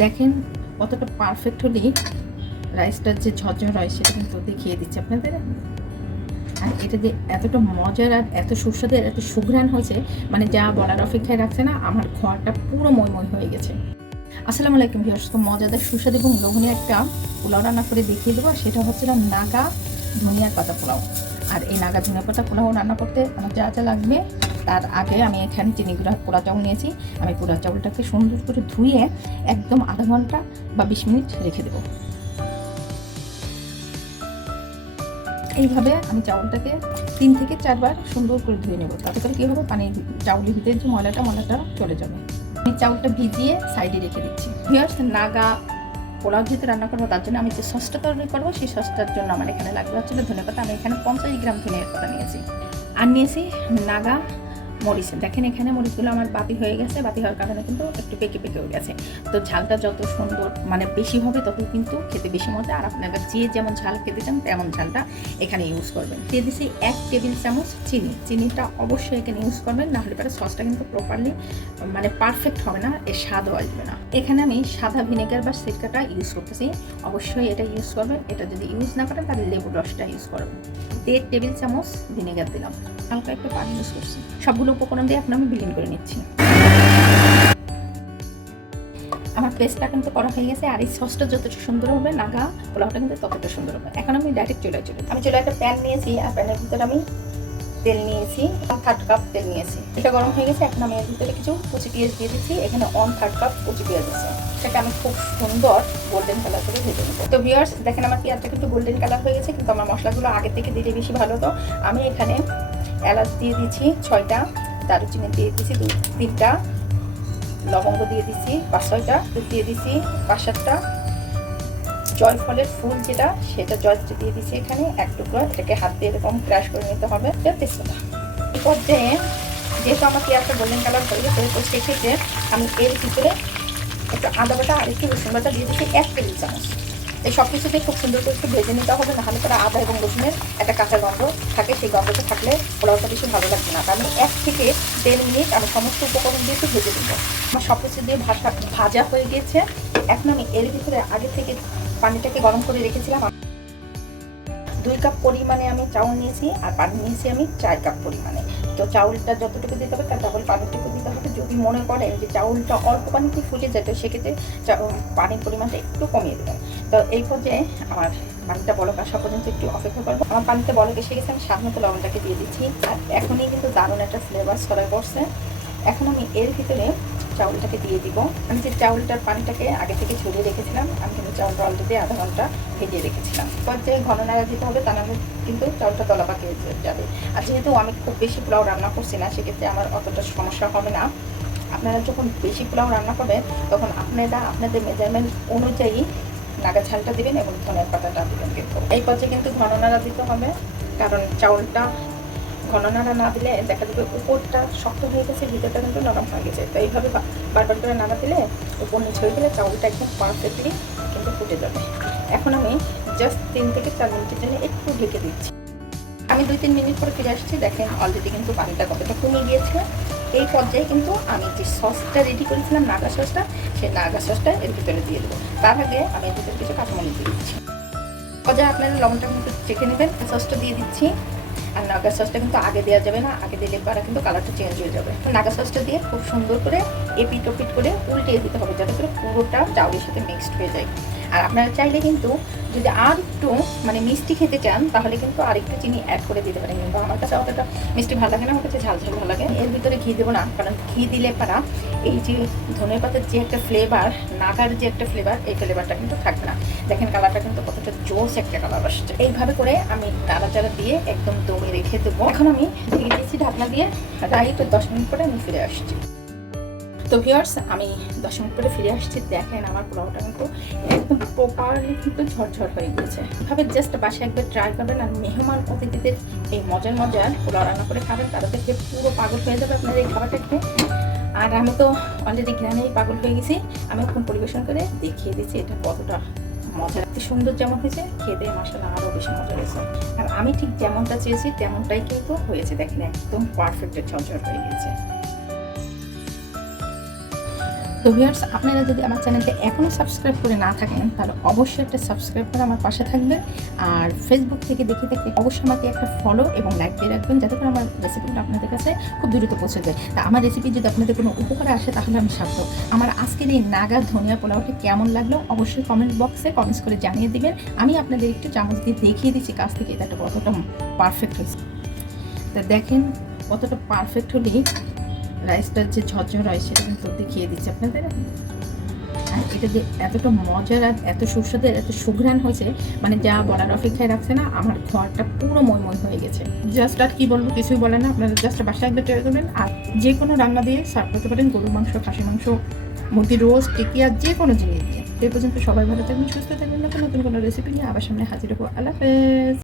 দেখেন কতটা পারফেক্ট হলেই রাইসটার যে ঝরঝর হয় সেটা কিন্তু দেখিয়ে দিচ্ছে আপনাদের। আর এটা যে এতটা মজার আর এত সুস্বাদু এত সুঘ্রাণ হয়েছে, মানে যা বলার অপেক্ষায় রাখছে না, আমার ঘরটা পুরো ময়ময় হয়ে গেছে। আসসালামু আলাইকুম ভিউয়ার্স, তো মজাদার সুস্বাদু এবং লোভনীয় একটা পোলাও রান্না করে দেখিয়ে দেবো। সেটা হচ্ছিল নাগা ধনিয়ার পাতা পোলাও। আর এই নাগা ধনিয়া পাতা পোলাও রান্না করতে আমার যা যা লাগবে, তার আগে আমি এখানে চিনি গুঁড়া পোড়া চাউল নিয়েছি। আমি পোড়া চাউলটাকে সুন্দর করে ধুয়ে একদম আধা ঘন্টা বা 20 মিনিট রেখে দেবো। এইভাবে আমি চাউলটাকে 3 থেকে 4 বার সুন্দর করে ধুয়ে নেব। তাতে করে কী হবে, পানি চাউলের ভিতরে যে ময়লাটা চলে যাবে। আমি চাউলটা ভিজিয়ে সাইডে রেখে দিচ্ছি। ভিউয়ার্স, নাগা পোলাও যেহেতু রান্না করবো, তার জন্য আমি যে সসটা তৈরি করবো, সেই সসটার জন্য আমার এখানে লাগবে হচ্ছিল ধনেপাতা। আমি এখানে 50 গ্রাম ধনেপাতা নিয়েছি। আর নিয়েছি নাগা মরিচ। দেখেন এখানে মরিচগুলো আমার বাতি হয়ে গেছে। বাতি হওয়ার কারণে কিন্তু একটু পেকে হয়ে গেছে। তো ঝালটা যত সুন্দর মানে বেশি হবে তত কিন্তু খেতে বেশি মজা। আর আপনারা যে যেমন ঝাল খেতে চান তেমন ঝালটা এখানে ইউজ করবেন। দিয়ে দিচ্ছি 1 টেবিল চামচ চিনি। চিনিটা অবশ্যই এখানে ইউজ করবেন, না হলে পরে সসটা কিন্তু প্রপারলি মানে পারফেক্ট হবে না, এর স্বাদও আসবে না। এখানে আমি সাদা ভিনেগার বা সিরকাটা ইউজ করতেছি, অবশ্যই এটা ইউজ করবেন। এটা যদি ইউজ না করেন তাহলে লেবুর রসটা ইউজ করবেন। 1.5 টেবিল চামচ ভিনেগার দিলাম, হালকা একটু পানি ইউজ করছি। সবগুলো উপকরণ দিয়ে এখন আমি ব্লেন্ড করে নিচ্ছি। আমার পেস্টটা কিন্তু করা হয়ে গেছে। আর এই সসটা যতটা সুন্দর হবে, নাগা পোলাওটা কিন্তু ততটা সুন্দর হবে। এখন আমি ডাইরেক্ট চুলায় আমি চুলায় একটা প্যান নিয়েছি। আর প্যানের ভিতরে আমি তেল নিয়েছি, 1/3 কাপ তেল নিয়েছি। এটা গরম হয়ে গেছে। এখন আমি এর ভিতরে কিছু কুচি পেঁয়াজ দিয়ে দিচ্ছি। এখানে 1/3 কাপ কুচি পেঁয়াজ আছে। সেটাকে আমি খুব সুন্দর গোল্ডেন কালার করে ভেজে নেব। তো ভিউয়ার্স, দেখেন আমার পেঁয়াজটা কিন্তু গোল্ডেন কালার হয়ে গেছে, কিন্তু আমার মশলাগুলো আগে থেকে দিলে বেশি ভালো হতো। আমি এখানে এলাচ দিয়ে দিচ্ছি 6টা, দারুচিনি দিয়ে দিচ্ছি 2-3টা, লবঙ্গ দিয়ে দিচ্ছি 5-6টা, দিয়ে দিচ্ছি 5-7টা, জয়ফলের ফুল যেটা সেটা জয়ত্রী দিয়ে দিচ্ছি এখানে 1 টুকরো। এটাকে হাত দিয়ে এরকম ক্রাশ করে নিতে হবে। তেজপাতা। এই পর্যায়ে যেহেতু আমার পেঁয়াজটা গোল্ডেন কালার হয়ে গেছে, তো সেক্ষেত্রে আমি এর ভিতরে একটু আদা বাটা আর একটু রসুন বাটা দিয়ে দিচ্ছি 1 টেবিল চামচ। এই সব কিছুতে খুব সুন্দর করে একটু ভেজে নিতে হবে, নাহলে করে আদা এবং রসুনের একটা কাঁচা গন্ধ থাকে। সেই গন্ধটা থাকলে পোলাওটা বেশি ভালো লাগবে না। কারণ 1 থেকে 1.5 মিনিট আমি সমস্ত উপকরণ দিয়ে একটু ভেজে দেবো। আমার সব কিছু দিয়ে ভাজা হয়ে গিয়েছে। এখন আমি এর ভিতরে আগে থেকে পানিটাকে গরম করে রেখেছিলাম। 2 কাপ পরিমাণে আমি চাউল নিয়েছি, আর পানি নিয়েছি আমি 4 কাপ পরিমাণে। তো চাউলটা যতটুকু দিতে হবে তার ডাবল পানিটুকু দিতে হবে। যদি মনে করেন যে চাউলটা অল্প পানিতে ফুটে যেত, সেক্ষেত্রে পানির পরিমাণটা একটু কমিয়ে দেবেন। তো এই পর্যায়ে আমার পানিটা বলক আসা পর্যন্ত একটু অপেক্ষা করবো। আমার পানিতে বলক এসে গেছে। আমি স্বাদ মতো লবণটাকে দিয়ে দিচ্ছি। আর এখনই কিন্তু দারুণ একটা ফ্লেভার ছড়ায় পড়ছে। এখন আমি এর ভিতরে চাউলটাকে দিয়ে দিব। আমি যে চাউলটার পানিটাকে আগে থেকে ঝরিয়ে রেখেছিলাম, আমি কিন্তু চাউলটা অলরেডি আধা ঘন্টা ভিজিয়ে রেখেছিলাম। পর্যায়ে ঘন নাড়া দিতে হবে, তা নাহলে কিন্তু চাউলটা তলা পাকিয়ে যাবে। আর যেহেতু আমি খুব বেশি পোলাও রান্না করছি না, সেক্ষেত্রে আমার অতটা সমস্যা হবে না। আপনারা যখন বেশি পোলাও রান্না করবেন, তখন আপনারা আপনাদের মেজারমেন্ট অনুযায়ী নাগা ঝালটা দেবেন এবং ধনের পাতাটা দেবেন। কিন্তু এই পর্যায়ে কিন্তু ঘন নাড়া দিতে হবে, কারণ চাউলটা ঘন নাড়া না দিলে দেখা যাবে উপরটা শক্ত হয়ে গেছে, ভিতরটা কিন্তু নরম হয়ে গেছে। তো এইভাবে বারবার করে নাড়া দিলে উপর নিচ হয়ে গেলে চাউলটা একদম পারফেক্টলি কিন্তু ফুটে যাবে। এখন আমি জাস্ট 3 থেকে 4 মিনিটের জন্য একটু ঢেকে দিচ্ছি। আমি 2-3 মিনিট পরে ফিরে আসছি। দেখেন অলরেডি কিন্তু পানিটা কতটা কমে গিয়েছে। এই পর্যায়ে কিন্তু আমি যে সসটা রেডি করেছিলাম, নাগা সসটা, সেই নাগা সসটা এর ভিতরে দিয়ে দেবো। তার আগে আমি এর ভিতরে কিছু কাঁচামরিচ দিয়ে দিচ্ছি। পর্যায়ে আপনারা লবণটা কিন্তু চেখে নেবেন। সসটা দিয়ে দিচ্ছি। আর নাগা সসটা কিন্তু আগে দেওয়া যাবে না, আগে দিলে পরে কিন্তু কালারটা চেঞ্জ হয়ে যাবে। নাগা সসটা দিয়ে খুব সুন্দর করে এপিট ওপিট করে উল্টিয়ে দিতে হবে, যাতে করে পুরোটা চাউলের সাথে মিক্সড হয়ে যায়। আর আপনারা চাইলে কিন্তু যদি আর একটু মানে মিষ্টি খেতে চান, তাহলে কিন্তু আর একটু চিনি অ্যাড করে দিতে পারেন। কিন্তু আমার কাছে অতটা মিষ্টি ভালো লাগে না, আমার কাছে ঝাল ঝাল ভালো লাগে। এর ভিতরে ঘি দেবো না, কারণ ঘি দিলে পারা এই যে ধনের পাতার যে একটা ফ্লেভার, নাগার যে একটা ফ্লেভার, এই ফ্লেভারটা কিন্তু থাকবে না। দেখেন কালারটা কিন্তু কতটা জোস একটা কালার আসছে। এইভাবে করে আমি নাড়াচাড়া দিয়ে একদম দমে রেখে দেবো। এখন আমি ঢেকে দিয়েছি ঢাকনা দিয়ে। রাইট 10 মিনিট পরে আমি ফিরে আসছি। তো ভিউয়ার্স, আমি 10 মিনিট পরে ফিরে আসছি। দেখেন আমার পোলাওটা কিন্তু একদম প্রপারলি কিন্তু ঝরঝর হয়ে গিয়েছে। এভাবে জাস্ট বাসায় একবার ট্রাই করবেন। আর মেহমান অতিথিদের এই মজার পোলাও রান্না করে খাবেন, তারা দেখে পুরো পাগল হয়ে যাবে আপনার এই খাবারটা খেয়ে। আর আমি তো অলরেডি ঘ্রাণেই পাগল হয়ে গেছি। আমি এখন পরিবেশন করে দেখিয়ে দিচ্ছি এটা কতটা মজা, সুন্দর যেমন হয়েছে, খেতে মাসাল্লাহ আরও বেশি মজা হয়েছে। আর আমি ঠিক যেমনটা চেয়েছি তেমনটাই কিন্তু হয়েছে। দেখেন একদম পারফেক্ট ঝরঝর হয়ে গেছে। তো ভিউয়ার্স, আপনারা যদি আমার চ্যানেলটা এখনও সাবস্ক্রাইব করে না থাকেন তাহলে অবশ্যই একটা সাবস্ক্রাইব করে আমার পাশে থাকবেন। আর ফেসবুক থেকে দেখে দেখে অবশ্যই আমাকে একটা ফলো এবং লাইক দিয়ে রাখবেন, যাতে করে আমার রেসিপিগুলো আপনাদের কাছে খুব দ্রুত পৌঁছে যায়। তা আমার রেসিপি যদি আপনাদের কোনো উপকারে আসে তাহলে আমি সার্থক। আমার আজকের এই নাগা ধনিয়া পোলাওটি কেমন লাগলো অবশ্যই কমেন্ট বক্সে কমেন্টস করে জানিয়ে দিবেন। আমি আপনাদের একটু চামচ দিয়ে দেখিয়ে দিচ্ছি কাছ থেকে এটা কতটা পারফেক্ট হয়েছে। তা দেখেন কতটা পারফেক্ট হলেই রাইসটার যে ঝরঝর হয় সেটা কিন্তু দেখিয়ে দিচ্ছে আপনাদের। আর এটা যে এতটা মজার আর এত সুস্বাদু এত সুঘ্রাণ হয়েছে, মানে যা বলার অপেক্ষায় রাখছে না, আমার ঘরটা পুরো ময়ময় হয়ে গেছে। জাস্ট আর কি বলবো, কিছুই বলে না। আপনারা জাস্ট বাসায় একবার ট্রাই করবেন। আর যে কোনো রান্না দিয়ে সার্ভ করতে পারেন, গরুর মাংস, খাসির মাংস, মুরগির রোস্ট, টিকিয়া, যে কোনো জিনিস দিয়ে। এই পর্যন্ত সবাই ভালো থাকবেন, সুস্থ থাকবেন। নতুন নতুন কোনো রেসিপি নিয়ে আবার সামনে হাজির হবো। আল্লাহ হাফেজ।